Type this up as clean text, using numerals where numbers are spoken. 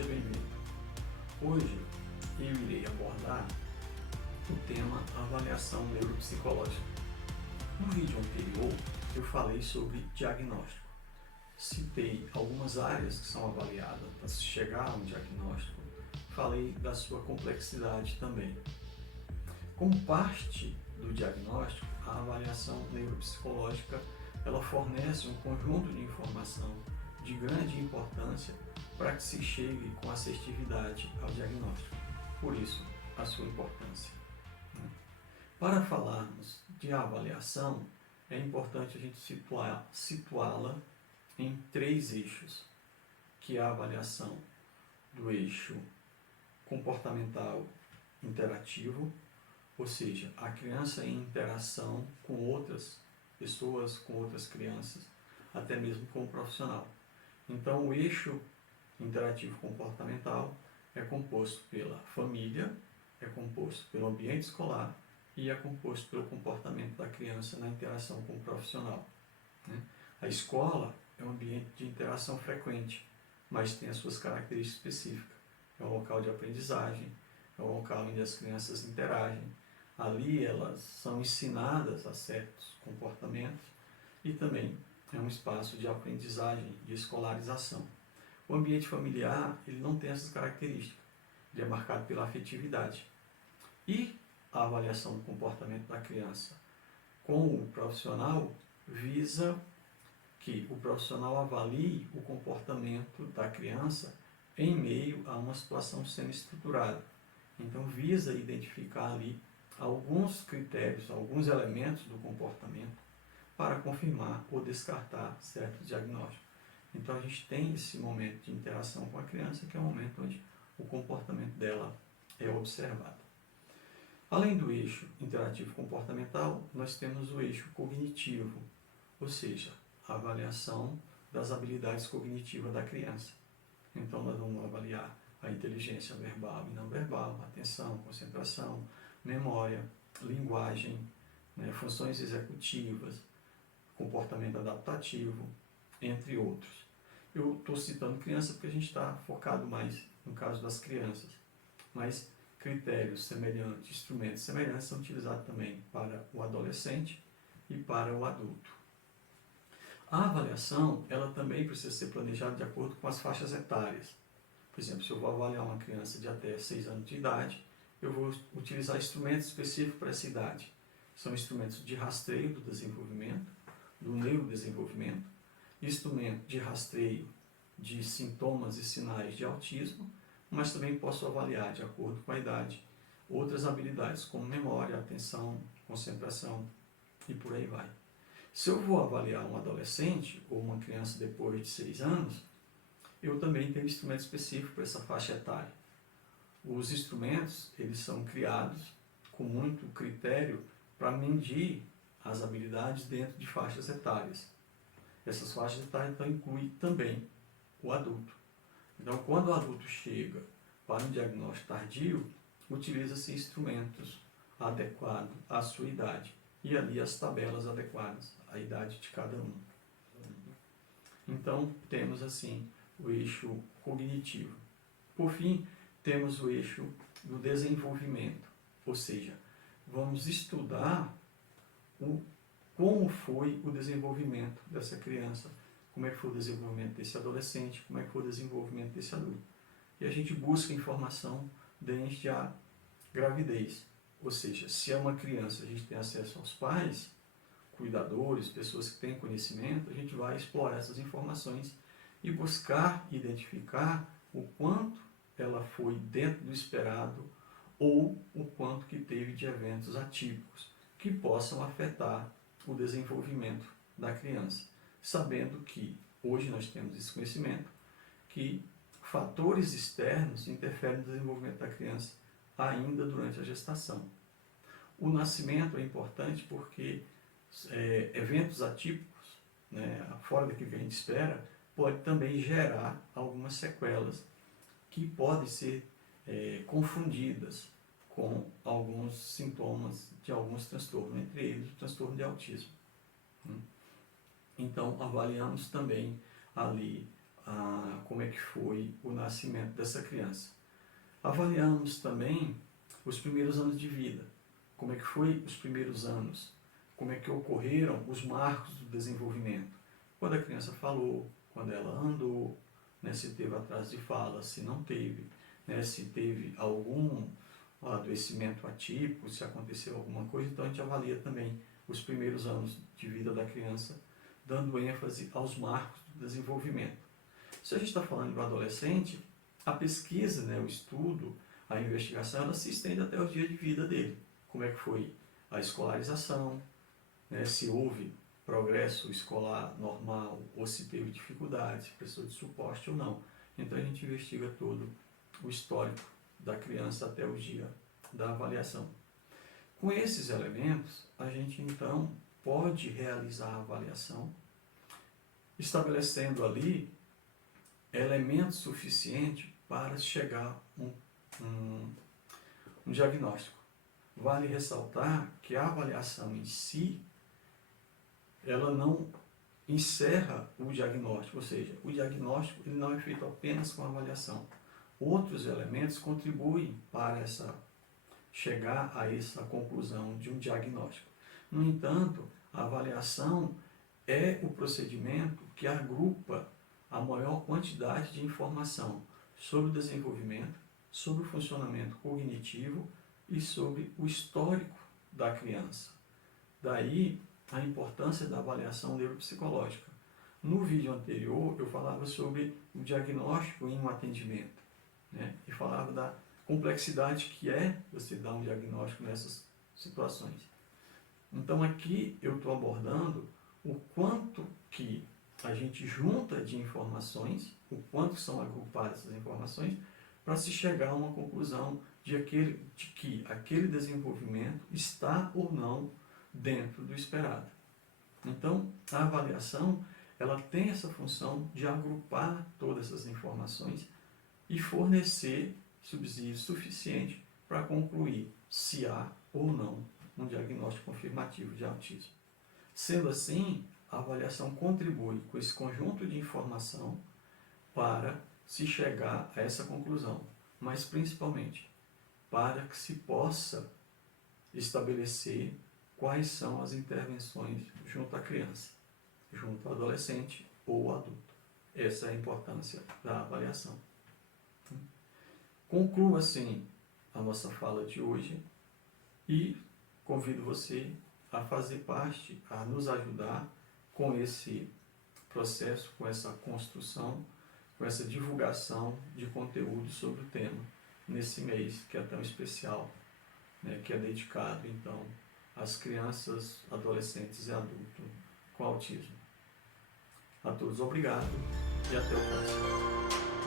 Seja bem-vindo. Hoje eu irei abordar o tema avaliação neuropsicológica. No vídeo anterior eu falei sobre diagnóstico. Citei algumas áreas que são avaliadas para se chegar a um diagnóstico. Falei da sua complexidade também. Como parte do diagnóstico, a avaliação neuropsicológica ela fornece um conjunto de informação de grande importância para que se chegue com assertividade ao diagnóstico. Por isso, a sua importância. Para falarmos de avaliação, é importante a gente situá-la em 3 eixos, que é a avaliação do eixo comportamental interativo, ou seja, a criança em interação com outras pessoas, com outras crianças, até mesmo com o profissional. Então, o eixo interativo comportamental é composto pela família, é composto pelo ambiente escolar e é composto pelo comportamento da criança na interação com o profissional. A escola é um ambiente de interação frequente, mas tem as suas características específicas. É um local de aprendizagem, é um local onde as crianças interagem. Ali elas são ensinadas a certos comportamentos e também é um espaço de aprendizagem, de escolarização. O ambiente familiar ele não tem essas características, ele é marcado pela afetividade. E a avaliação do comportamento da criança com o profissional visa que o profissional avalie o comportamento da criança em meio a uma situação semi-estruturada. Então visa identificar ali alguns critérios, alguns elementos do comportamento para confirmar ou descartar certos diagnósticos. Então a gente tem esse momento de interação com a criança, que é o momento onde o comportamento dela é observado. Além do eixo interativo comportamental, nós temos o eixo cognitivo, ou seja, a avaliação das habilidades cognitivas da criança. Então nós vamos avaliar a inteligência verbal e não verbal, atenção, concentração, memória, linguagem, funções executivas, comportamento adaptativo, entre outros. Eu estou citando criança porque a gente está focado mais no caso das crianças, mas critérios semelhantes, instrumentos semelhantes são utilizados também para o adolescente e para o adulto. A avaliação, ela também precisa ser planejada de acordo com as faixas etárias. Por exemplo, se eu vou avaliar uma criança de até 6 anos de idade, eu vou utilizar instrumentos específicos para essa idade. São instrumentos de rastreio do desenvolvimento, do neurodesenvolvimento, instrumento de rastreio de sintomas e sinais de autismo, mas também posso avaliar, de acordo com a idade, outras habilidades como memória, atenção, concentração e por aí vai. Se eu vou avaliar um adolescente ou uma criança depois de 6 anos, eu também tenho instrumento específico para essa faixa etária. Os instrumentos, eles são criados com muito critério para medir as habilidades dentro de faixas etárias. Essas faixas etárias então incluem também o adulto. Então, quando o adulto chega para um diagnóstico tardio, utiliza-se instrumentos adequados à sua idade e ali as tabelas adequadas à idade de cada um. Então, temos assim o eixo cognitivo. Por fim, temos o eixo do desenvolvimento, ou seja, vamos estudar como foi o desenvolvimento dessa criança, como é que foi o desenvolvimento desse adolescente, como é que foi o desenvolvimento desse adulto. E a gente busca informação desde a gravidez, ou seja, se é uma criança, a gente tem acesso aos pais, cuidadores, pessoas que têm conhecimento, a gente vai explorar essas informações e buscar identificar o quanto ela foi dentro do esperado ou o quanto que teve de eventos atípicos que possam afetar o desenvolvimento da criança, sabendo que hoje nós temos esse conhecimento que fatores externos interferem no desenvolvimento da criança ainda durante a gestação. O nascimento é importante porque eventos atípicos, fora daquilo que a gente espera, pode também gerar algumas sequelas que podem ser confundidas com alguns sintomas de alguns transtornos, entre eles o transtorno de autismo. Então, avaliamos também ali como é que foi o nascimento dessa criança. Avaliamos também os primeiros anos de vida, como é que foi os primeiros anos, como é que ocorreram os marcos do desenvolvimento. Quando a criança falou, quando ela andou, né, se teve atraso de fala, se não teve, né, se teve algum adoecimento atípico, se aconteceu alguma coisa. Então a gente avalia também os primeiros anos de vida da criança, dando ênfase aos marcos do desenvolvimento. Se a gente está falando do adolescente, a pesquisa, né, o estudo, a investigação, ela se estende até o dia de vida dele. Como é que foi a escolarização, né, se houve progresso escolar normal ou se teve dificuldade, se precisou de suporte ou não. Então a gente investiga todo o histórico da criança até o dia da avaliação. Com esses elementos, a gente então pode realizar a avaliação, estabelecendo ali elementos suficientes para chegar a um diagnóstico. Vale ressaltar que a avaliação em si, ela não encerra o diagnóstico, ou seja, o diagnóstico ele não é feito apenas com a avaliação. Outros elementos contribuem para chegar a essa conclusão de um diagnóstico. No entanto, a avaliação é o procedimento que agrupa a maior quantidade de informação sobre o desenvolvimento, sobre o funcionamento cognitivo e sobre o histórico da criança. Daí a importância da avaliação neuropsicológica. No vídeo anterior eu falava sobre o diagnóstico em um atendimento, né? E falava da complexidade que é você dar um diagnóstico nessas situações. Então aqui eu estou abordando o quanto que a gente junta de informações, o quanto são agrupadas essas informações, para se chegar a uma conclusão de que aquele desenvolvimento está ou não dentro do esperado. Então, a avaliação ela tem essa função de agrupar todas essas informações e fornecer subsídio suficiente para concluir se há ou não um diagnóstico confirmativo de autismo. Sendo assim, a avaliação contribui com esse conjunto de informação para se chegar a essa conclusão, mas principalmente para que se possa estabelecer quais são as intervenções junto à criança, junto ao adolescente ou adulto. Essa é a importância da avaliação. Concluo assim a nossa fala de hoje e convido você a fazer parte, a nos ajudar com esse processo, com essa construção, com essa divulgação de conteúdo sobre o tema, nesse mês que é tão especial, né, que é dedicado então às crianças, adolescentes e adultos com autismo. A todos obrigado e até o próximo.